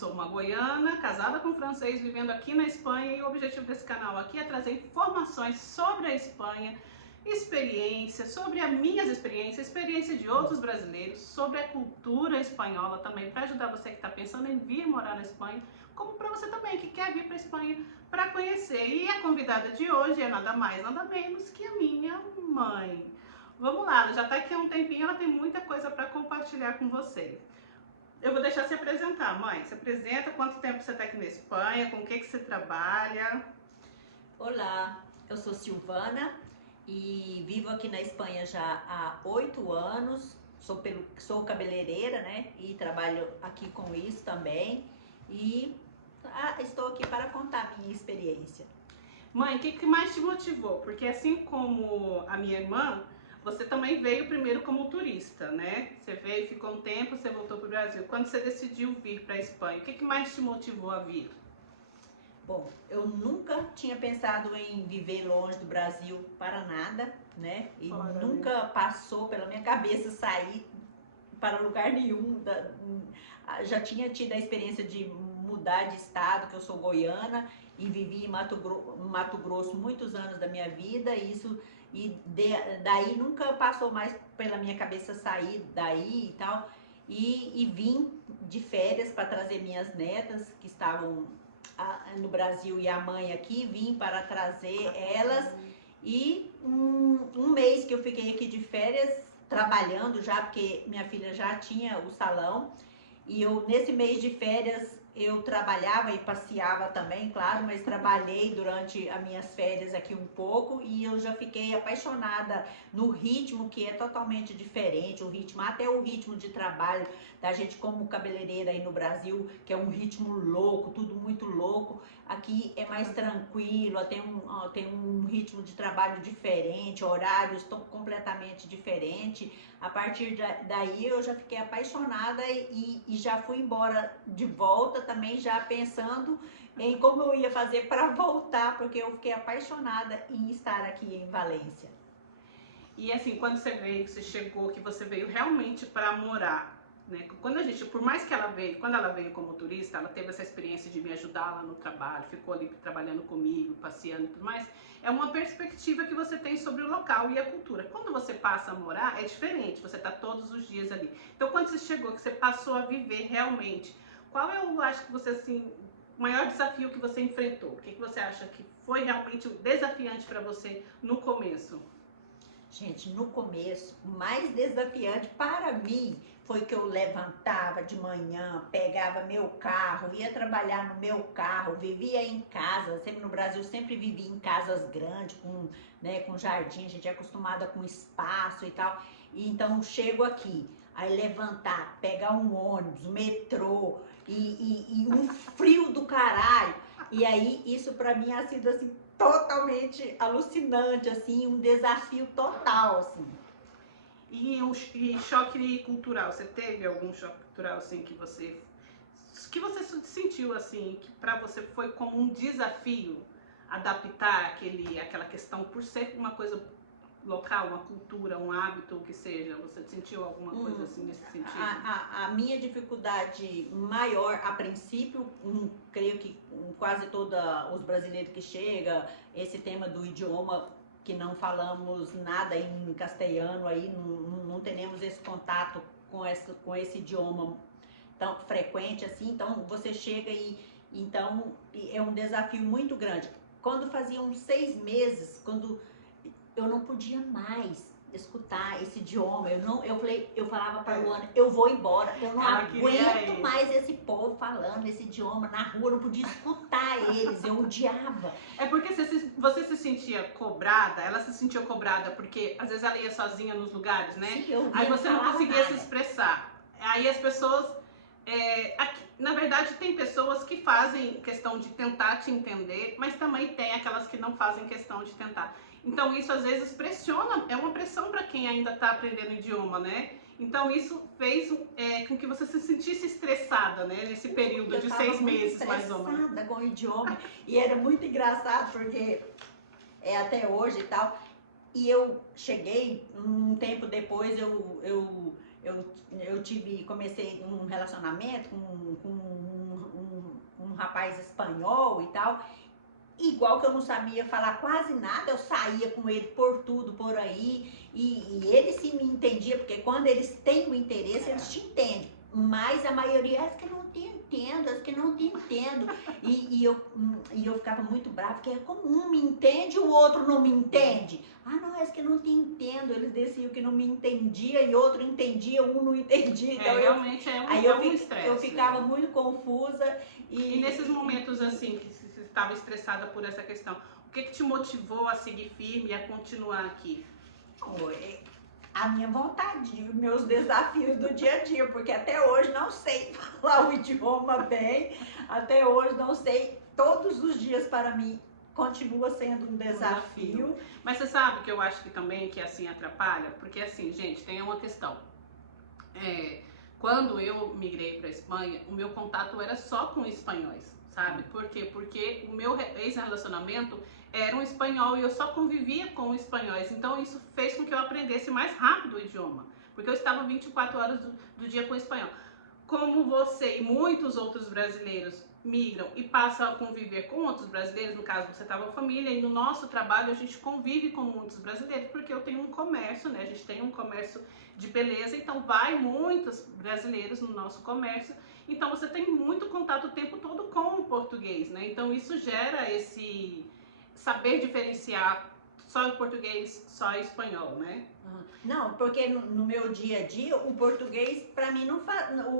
sou uma goiana, casada com um francês, vivendo aqui na Espanha, e o objetivo desse canal aqui é trazer informações sobre a Espanha, experiência, sobre as minhas experiências, experiência de outros brasileiros, sobre a cultura espanhola também, para ajudar você que está pensando em vir morar na Espanha, como para você também que quer vir para a Espanha para conhecer. E a convidada de hoje é nada mais, nada menos que a minha mãe. Vamos lá, ela já está aqui há um tempinho, ela tem muita coisa para compartilhar com você. Eu vou deixar se apresentar, mãe. Se apresenta, quanto tempo você está aqui na Espanha, com o que você trabalha? Olá, eu sou Silvana e vivo aqui na Espanha já há 8 anos. Sou cabeleireira, né? E trabalho aqui com isso também. E estou aqui para contar a minha experiência. Mãe, o que mais te motivou? Porque assim como a minha irmã, você também veio primeiro como turista, né? Você veio, ficou um tempo, você voltou para o Brasil. Quando você decidiu vir para a Espanha, o que mais te motivou a vir? Bom, eu nunca tinha pensado em viver longe do Brasil para nada, né? E nunca passou pela minha cabeça sair para lugar nenhum. Já tinha tido a experiência de mudar de estado, que eu sou goiana, e vivi em Mato Grosso muitos anos da minha vida, daí nunca passou mais pela minha cabeça sair daí e tal, e vim de férias para trazer minhas netas, que estavam no Brasil, e a mãe aqui, vim para trazer elas, e um mês que eu fiquei aqui de férias, trabalhando já, porque minha filha já tinha o salão, e eu nesse mês de férias eu trabalhava e passeava também, claro, mas trabalhei durante as minhas férias aqui um pouco, e eu já fiquei apaixonada no ritmo, que é totalmente diferente, o ritmo, até o ritmo de trabalho da gente como cabeleireira aí no Brasil, que é um ritmo louco, tudo muito louco. Aqui é mais tranquilo, tem um ritmo de trabalho diferente, horários completamente diferentes. A partir daí eu já fiquei apaixonada e já fui embora de volta também, já pensando em como eu ia fazer para voltar, porque eu fiquei apaixonada em estar aqui em Valência. E assim, quando você veio, que você chegou, que você veio realmente para morar, né? Por mais que ela veio, quando ela veio como turista, ela teve essa experiência de me ajudar lá no trabalho, ficou ali trabalhando comigo, passeando e tudo mais. É uma perspectiva que você tem sobre o local e a cultura. Quando você passa a morar, é diferente, você está todos os dias ali. Então, quando você chegou, que você passou a viver realmente, qual é o, acho que você, assim, o maior desafio que você enfrentou? O que você acha que foi realmente desafiante para você no começo? Gente, no começo, o mais desafiante para mim foi que eu levantava de manhã, pegava meu carro, ia trabalhar no meu carro, vivia em casa, sempre no Brasil, sempre vivi em casas grandes, com jardim, a gente é acostumada com espaço e tal. E então chego aqui, aí levantar, pegar um ônibus, metrô e um frio do caralho. E aí isso para mim ha sido assim totalmente alucinante, assim, um desafio total, assim. E choque cultural, você teve algum choque cultural assim que você sentiu assim, que para você foi como um desafio adaptar aquela questão por ser uma coisa local, uma cultura, um hábito, o que seja? Você sentiu alguma coisa assim nesse sentido? A minha dificuldade maior, a princípio, creio que quase todos os brasileiros que chegam, esse tema do idioma, que não falamos nada em castelhano, aí não temos esse contato com esse idioma tão frequente assim, então você chega então é um desafio muito grande. Quando faziam 6 meses, quando eu não podia mais escutar esse idioma, eu falava para Luana, eu vou embora, eu não aguento mais esse povo falando esse idioma na rua, eu não podia escutar eles, eu odiava. É porque você se sentia cobrada, ela se sentia cobrada porque às vezes ela ia sozinha nos lugares, né? Sim, aí você não conseguia se expressar. Aí as pessoas, aqui, na verdade tem pessoas que fazem questão de tentar te entender, mas também tem aquelas que não fazem questão de tentar. Então isso às vezes pressiona, é uma pressão para quem ainda está aprendendo idioma, né? Então isso fez com que você se sentisse estressada, né? Nesse período de 6 meses, mais ou menos. Com o idioma, e era muito engraçado, porque até hoje e tal. E eu cheguei, um tempo depois, eu comecei um relacionamento com rapaz espanhol e tal. Igual que eu não sabia falar quase nada, eu saía com ele por tudo, por aí, e ele se me entendia, porque quando eles têm o interesse, eles te entendem. Mas a maioria, que não te entendo, que não te entendo. E eu ficava muito brava, porque como um me entende, o outro não me entende. Ah, não, que não te entendo. Eles diziam que não me entendia e outro entendia, um não entendia. Então realmente estresse. Eu ficava muito confusa. E nesses momentos assim, que você estava estressada por essa questão, o que te motivou a seguir firme e a continuar aqui? A minha vontade, meus desafios do dia a dia, porque até hoje não sei falar o idioma bem, até hoje não sei, todos os dias para mim continua sendo um desafio. Mas você sabe que eu acho que também que assim atrapalha, porque assim, gente, tem uma questão. Quando eu migrei para a Espanha, o meu contato era só com espanhóis, sabe? Por quê? Porque o meu ex-relacionamento era um espanhol e eu só convivia com espanhóis. Então isso fez com que eu aprendesse mais rápido o idioma, porque eu estava 24 horas do dia com o espanhol. Como você e muitos outros brasileiros migram e passam a conviver com outros brasileiros, no caso você estava família, e no nosso trabalho a gente convive com muitos brasileiros, porque eu tenho um comércio, né? A gente tem um comércio de beleza, então vai muitos brasileiros no nosso comércio, então você tem muito contato o tempo todo com o português, né? Então isso gera esse saber diferenciar só o português, só o espanhol, né? Não, porque no meu dia a dia, o português, para mim,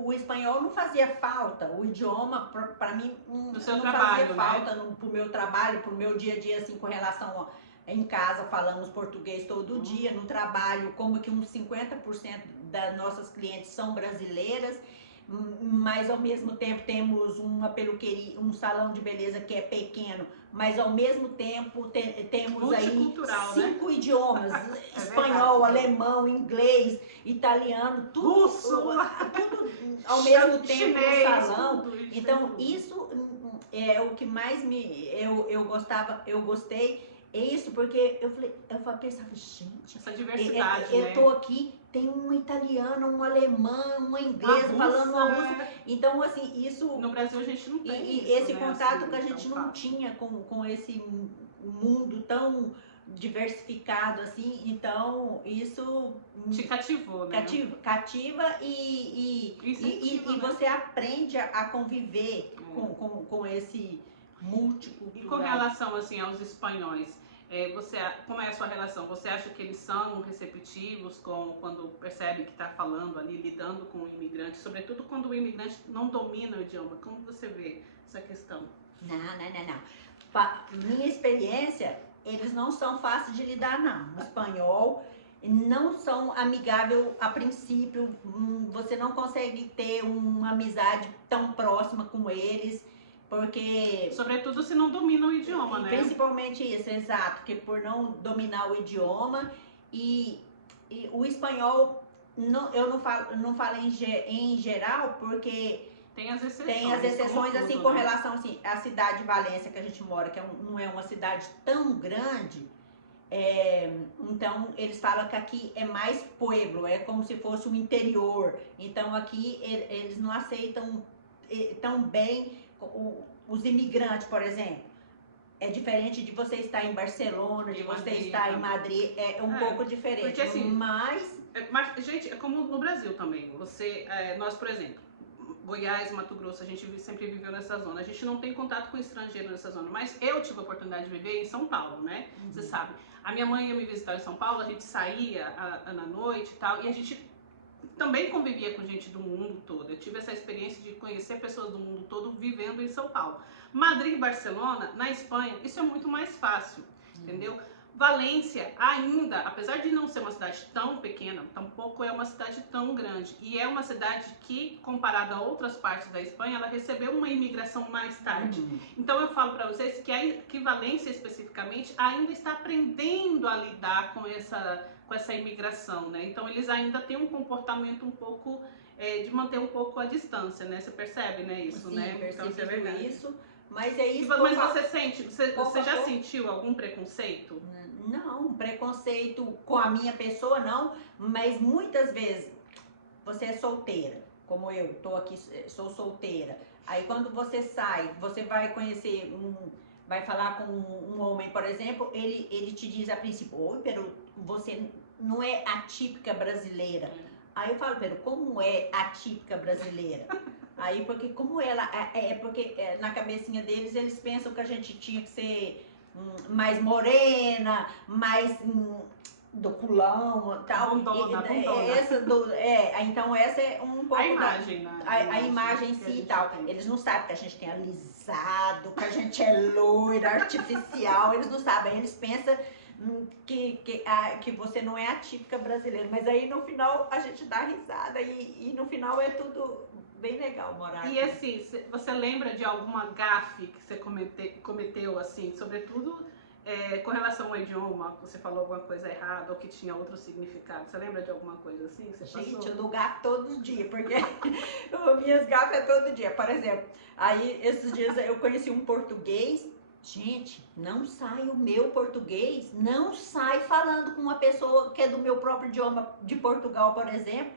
o espanhol não fazia falta. O idioma, para mim, não fazia falta pro meu trabalho, pro meu dia a dia, assim, com relação em casa, falamos português todo dia, no trabalho, como que uns 50% das nossas clientes são brasileiras, mas ao mesmo tempo temos uma peluqueria, um salão de beleza que é pequeno, mas ao mesmo tempo temos aí 5 idiomas, espanhol, alemão, inglês, italiano, tudo, russo, tudo ao mesmo tempo chinês, no salão. Tudo, então isso é o que mais eu gostei. É isso, porque eu pensava, gente, essa diversidade, eu tô aqui, tem uma italiana, uma alemã, uma inglesa falando uma russa. Então, assim, isso... No Brasil a gente não tem E isso, esse né, contato assim, que a gente não tinha com esse mundo tão diversificado, assim, então isso... Te cativou, né? Cativa e você aprende a conviver com esse... multicultural. E com relação assim aos espanhóis, como é a sua relação? Você acha que eles são receptivos quando percebe que está falando ali, lidando com o imigrante, sobretudo quando o imigrante não domina o idioma? Como você vê essa questão? Não. Minha experiência, eles não são fáceis de lidar, não. O espanhol não são amigáveis a princípio, você não consegue ter uma amizade tão próxima com eles. Porque... sobretudo se não domina o idioma, né? Principalmente isso, exato. Porque por não dominar o idioma e o espanhol, eu não falo em geral, porque... Tem as exceções assim, com relação assim, à cidade de Valência que a gente mora, que não é uma cidade tão grande. Então, eles falam que aqui é mais pueblo, é como se fosse o interior. Então, aqui eles não aceitam tão bem... Os imigrantes, por exemplo, é diferente de você estar em Barcelona, de você estar em Madrid, é um pouco diferente. Porque, assim, mas, gente, é como no Brasil também. Nós, por exemplo, Goiás, Mato Grosso, a gente sempre viveu nessa zona. A gente não tem contato com estrangeiro nessa zona, mas eu tive a oportunidade de viver em São Paulo, né? Você sabe. A minha mãe ia me visitar em São Paulo, a gente saía na noite e tal, e a gente também convivia com gente do mundo todo. Eu tive essa experiência de conhecer pessoas do mundo todo vivendo em São Paulo. Madrid e Barcelona, na Espanha, isso é muito mais fácil, entendeu? Valência ainda, apesar de não ser uma cidade tão pequena, tampouco é uma cidade tão grande. E é uma cidade que, comparada a outras partes da Espanha, ela recebeu uma imigração mais tarde. Então eu falo para vocês que Valência especificamente ainda está aprendendo a lidar com essa imigração, né? Então eles ainda têm um comportamento um pouco de manter um pouco a distância, né? Você percebe, né, isso, sim, né? Então isso é verdade. Isso, mas é isso. Mas você já sentiu algum preconceito? Não, preconceito com a minha pessoa não, mas muitas vezes você é solteira, como eu tô aqui, sou solteira. Aí quando você sai, você vai conhecer vai falar com um homem, por exemplo, ele te diz a princípio, oi, pero você não é a típica brasileira. Aí eu falo, pero como é a típica brasileira? Aí, porque como ela, porque na cabecinha deles, eles pensam que a gente tinha que ser mais morena, mais do culão e tal. Bundona, Então essa é um pouco a imagem, né? a imagem em si e tal. Tem. Eles não sabem que a gente tem alisado, que a gente é loira, artificial, eles não sabem, eles pensam que você não é a típica brasileira. Mas aí no final a gente dá risada e no final é tudo bem legal morar aqui. E assim, você lembra de alguma gafe que você cometeu, assim, sobretudo com relação ao idioma, você falou alguma coisa errada ou que tinha outro significado? Você lembra de alguma coisa assim que você Gente, passou? eu dou gafe todos os dias, porque minhas gafes é todo dia. Por exemplo, aí esses dias eu conheci um português. Gente, não sai o meu português, não sai falando com uma pessoa que é do meu próprio idioma, de Portugal, por exemplo.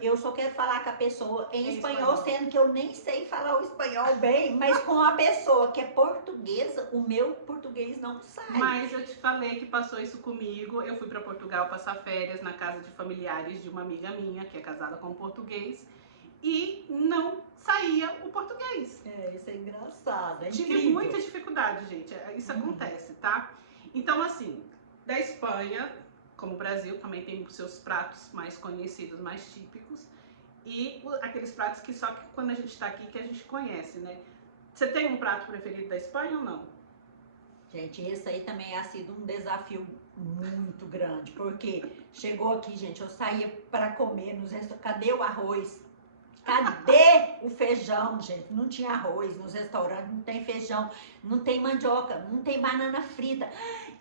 Eu só quero falar com a pessoa em espanhol, sendo que eu nem sei falar o espanhol bem, mas com a pessoa que é portuguesa, o meu português não sai. Mas eu te falei que passou isso comigo. Eu fui para Portugal passar férias na casa de familiares de uma amiga minha, que é casada com um português, e não saía o português. Isso é engraçado, é Tive incrível. muita dificuldade, gente. Isso acontece, tá? Então, assim, da Espanha, como o Brasil, também tem os seus pratos mais conhecidos, mais típicos. E aqueles pratos que só que quando a gente tá aqui que a gente conhece, né? Você tem um prato preferido da Espanha ou não? Gente, esse aí também ha sido um desafio muito grande, porque chegou aqui, gente, eu saía para comer nos restaurantes, cadê o arroz? Cadê o feijão, gente? Não tinha arroz nos restaurantes, não tem feijão, não tem mandioca, não tem banana frita.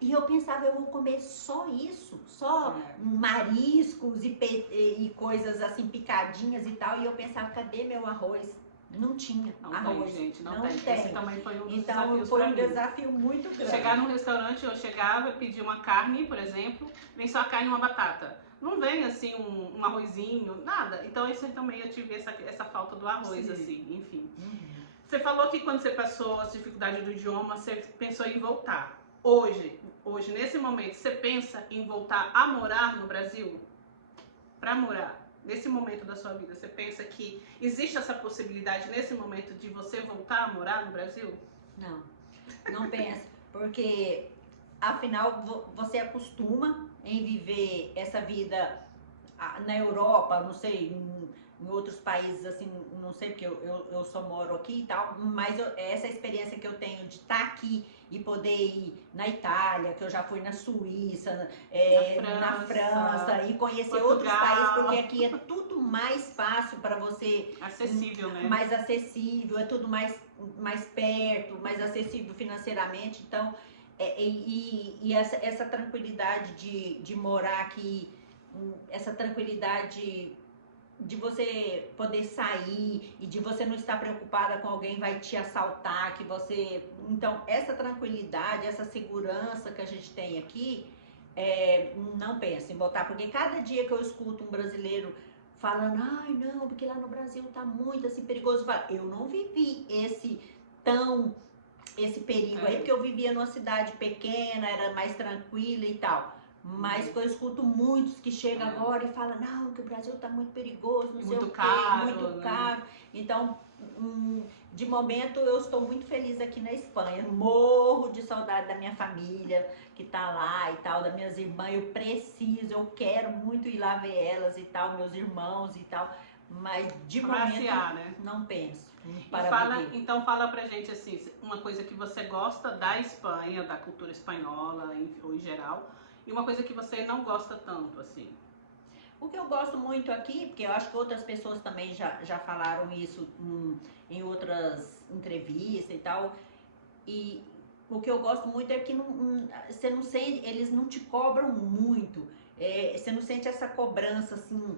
E eu pensava, eu vou comer só isso, só mariscos e coisas assim picadinhas e tal. E eu pensava, cadê meu arroz? Não tinha arroz. Tem, gente, não tem. Esse também foi um dos então desafios foi pra um mim. desafio muito grande. Chegar num restaurante, eu chegava, pedia uma carne, por exemplo, vem só a carne e uma batata. Não vem assim um arrozinho, nada. Então isso também eu tive essa falta do arroz, Sim. assim, enfim. Você falou que quando você passou a dificuldade do idioma, você pensou em voltar. Hoje, nesse momento, você pensa em voltar a morar no Brasil? Pra morar? Nesse momento da sua vida, você pensa que existe essa possibilidade nesse momento de você voltar a morar no Brasil? Não penso, porque afinal você acostuma em viver essa vida na Europa, não sei, em outros países assim, não sei, porque eu só moro aqui e tal, mas essa experiência que eu tenho de estar aqui e poder ir na Itália, que eu já fui na Suíça, na França e conhecer Portugal. outros países, porque aqui é tudo mais fácil para você. Acessível, né? Mais acessível, é tudo mais perto, mais acessível financeiramente. Então, essa tranquilidade de morar aqui, essa tranquilidade de você poder sair e de você não estar preocupada com alguém vai te assaltar, que você... Então, essa tranquilidade, essa segurança que a gente tem aqui, não penso em voltar, porque cada dia que eu escuto um brasileiro falando, ai não, porque lá no Brasil tá muito assim perigoso, eu não vivi esse perigo aí, porque eu vivia numa cidade pequena, era mais tranquila e tal. Mas eu escuto muitos que chegam agora e falam, não, que o Brasil tá muito perigoso, não sei o quê, muito caro. Então, de momento, eu estou muito feliz aqui na Espanha. Morro de saudade da minha família que tá lá e tal, das minhas irmãs. Eu quero muito ir lá ver elas e tal, meus irmãos e tal. Mas de momento, né? não penso. Então fala pra gente assim, uma coisa que você gosta da Espanha, da cultura espanhola ou em geral, e uma coisa que você não gosta tanto, assim. O que eu gosto muito aqui, porque eu acho que outras pessoas também já falaram isso em outras entrevistas e tal, e o que eu gosto muito é que você não sente, eles não te cobram muito, você não sente essa cobrança assim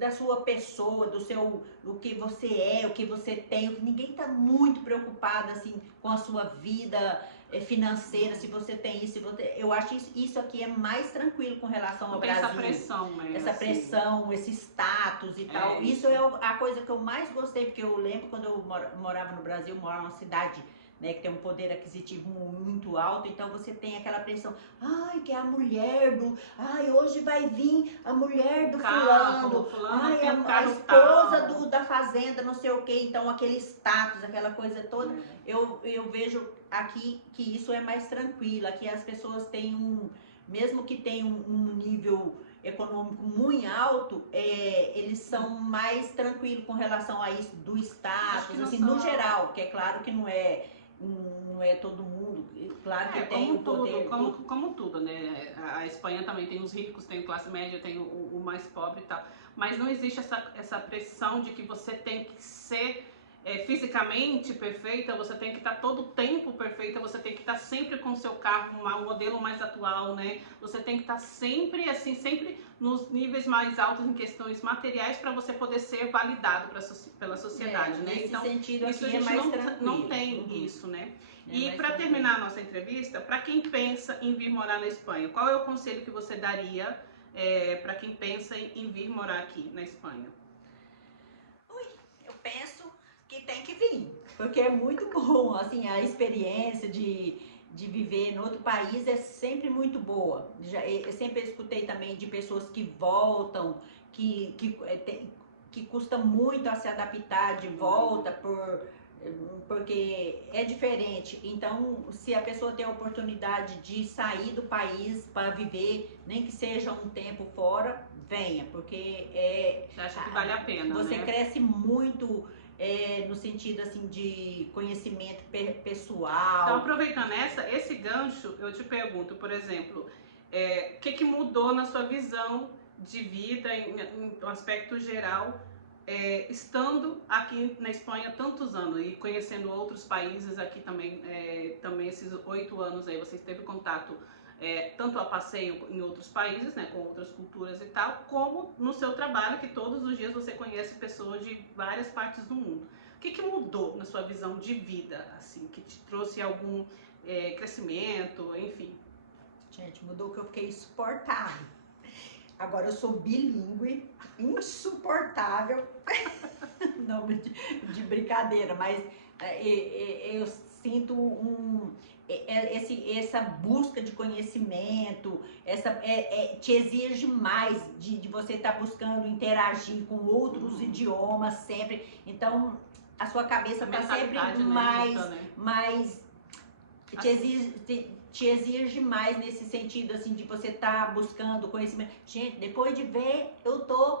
da sua pessoa, do que você é, o que você tem. Ninguém tá muito preocupado assim com a sua vida financeira, se você tem isso, se você... Eu acho isso aqui é mais tranquilo com relação ao Brasil. Essa pressão, né? Essa pressão, esse status e tal. Isso é a coisa que eu mais gostei, porque eu lembro quando eu morava no Brasil, morava numa cidade, né, que tem um poder aquisitivo muito alto, então você tem aquela pressão, ai, que é a mulher do, ai, hoje vai vir a mulher do fulano, ai, a esposa da fazenda, não sei o que, então aquele status, aquela coisa toda, eu vejo aqui que isso é mais tranquilo, aqui as pessoas têm mesmo que tenham um nível econômico muito alto, eles são mais tranquilos com relação a isso do status, assim, no geral, porque é claro que não é todo mundo, claro que tem o poder. Como tudo, né? A Espanha também tem os ricos, tem classe média, tem o mais pobre e tal, mas não existe essa pressão de que você tem que ser fisicamente perfeita, você tem que estar todo o tempo perfeita, você tem que estar sempre com o seu carro, um modelo mais atual, né? Você tem que estar sempre assim, sempre nos níveis mais altos em questões materiais para você poder ser validado pela sociedade, né? Nesse então, sentido isso aqui a gente não tem uhum. isso, né? E para terminar a nossa entrevista, para quem pensa em vir morar na Espanha, qual é o conselho que você daria para quem pensa em vir morar aqui na Espanha? Eu penso que tem que vir, porque é muito bom, assim, a experiência de viver em outro país é sempre muito boa. Eu sempre escutei também de pessoas que voltam, que custa muito a se adaptar de volta porque é diferente. Então, se a pessoa tem a oportunidade de sair do país para viver, nem que seja um tempo fora, venha, porque você acha que vale a pena, você né? cresce muito no sentido assim de conhecimento pessoal. Então, aproveitando esse gancho, eu te pergunto, por exemplo, o que mudou na sua visão de vida em um aspecto geral, estando aqui na Espanha há tantos anos e conhecendo outros países aqui também, também esses 8 anos aí, você teve contato tanto a passeio em outros países, né, com outras culturas e tal, como no seu trabalho, que todos os dias você conhece pessoas de várias partes do mundo. O que mudou na sua visão de vida, assim, que te trouxe algum crescimento, enfim? Gente, mudou que eu fiquei insuportável. Agora eu sou bilíngue, insuportável. Não, de brincadeira, mas eu sinto essa busca de conhecimento, te exige mais de você estar buscando interagir com outros idiomas sempre. Então, a sua cabeça está sempre mais te exige mais nesse sentido, assim, de você estar buscando conhecimento. Gente, depois de ver, eu tô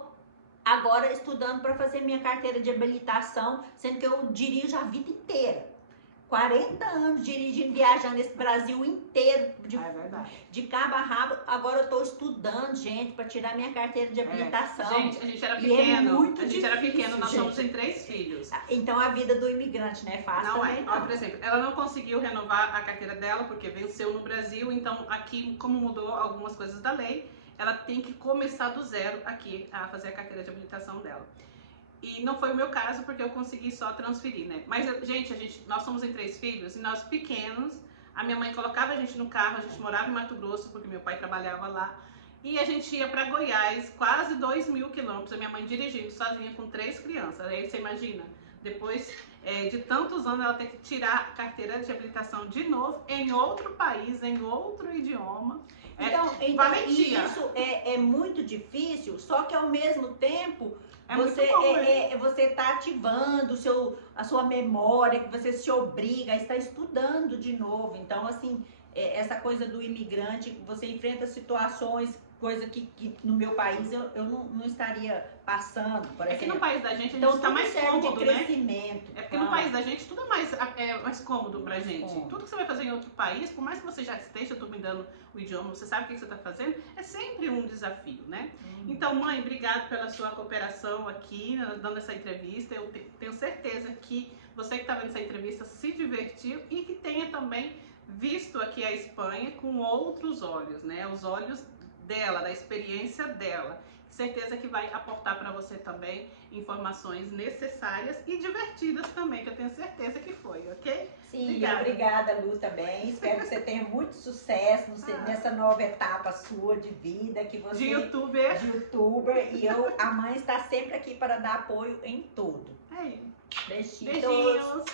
agora estudando para fazer minha carteira de habilitação, sendo que eu dirijo a vida inteira. 40 anos dirigindo, viajando esse Brasil inteiro, de cabo a rabo. Agora eu tô estudando, gente, para tirar minha carteira de habilitação. Gente, a gente era pequeno, nós somos em 3 filhos. Então a vida do imigrante não é fácil também, não. Por exemplo, ela não conseguiu renovar a carteira dela porque venceu no Brasil, então aqui, como mudou algumas coisas da lei, ela tem que começar do zero aqui a fazer a carteira de habilitação dela. E não foi o meu caso, porque eu consegui só transferir, né? Mas, gente, nós somos em 3 filhos, e nós pequenos, a minha mãe colocava a gente no carro, a gente morava em Mato Grosso, porque meu pai trabalhava lá, e a gente ia para Goiás, quase 2.000 quilômetros, a minha mãe dirigindo sozinha com 3 crianças. Aí você imagina, depois de tantos anos, ela ter que tirar a carteira de habilitação de novo, em outro país, em outro idioma. Então isso é muito difícil, só que ao mesmo tempo você está ativando a sua memória, que você se obriga a estar estudando de novo. Então, assim, essa coisa do imigrante, você enfrenta situações, coisa que no meu país eu não estaria passando, por exemplo. É que no país da gente então, está mais cômodo, né? É porque no país da gente tudo é mais cômodo pra gente. Tudo que você vai fazer em outro país, por mais que você já esteja dominando o idioma, você sabe o que você está fazendo, é sempre um desafio, né? Então, mãe, obrigado pela sua cooperação aqui, dando essa entrevista. Eu tenho certeza que você que está vendo essa entrevista se divertiu e que tenha também visto aqui a Espanha com outros olhos, né? Os olhos dela, da experiência dela. Certeza que vai aportar para você também informações necessárias e divertidas também, que eu tenho certeza que foi, ok? Sim, obrigada, Luz, também. Espero que você tenha muito sucesso nessa nova etapa sua de vida, que você... De youtuber. E a mãe está sempre aqui para dar apoio em tudo. É. Beijinhos. Beijinhos.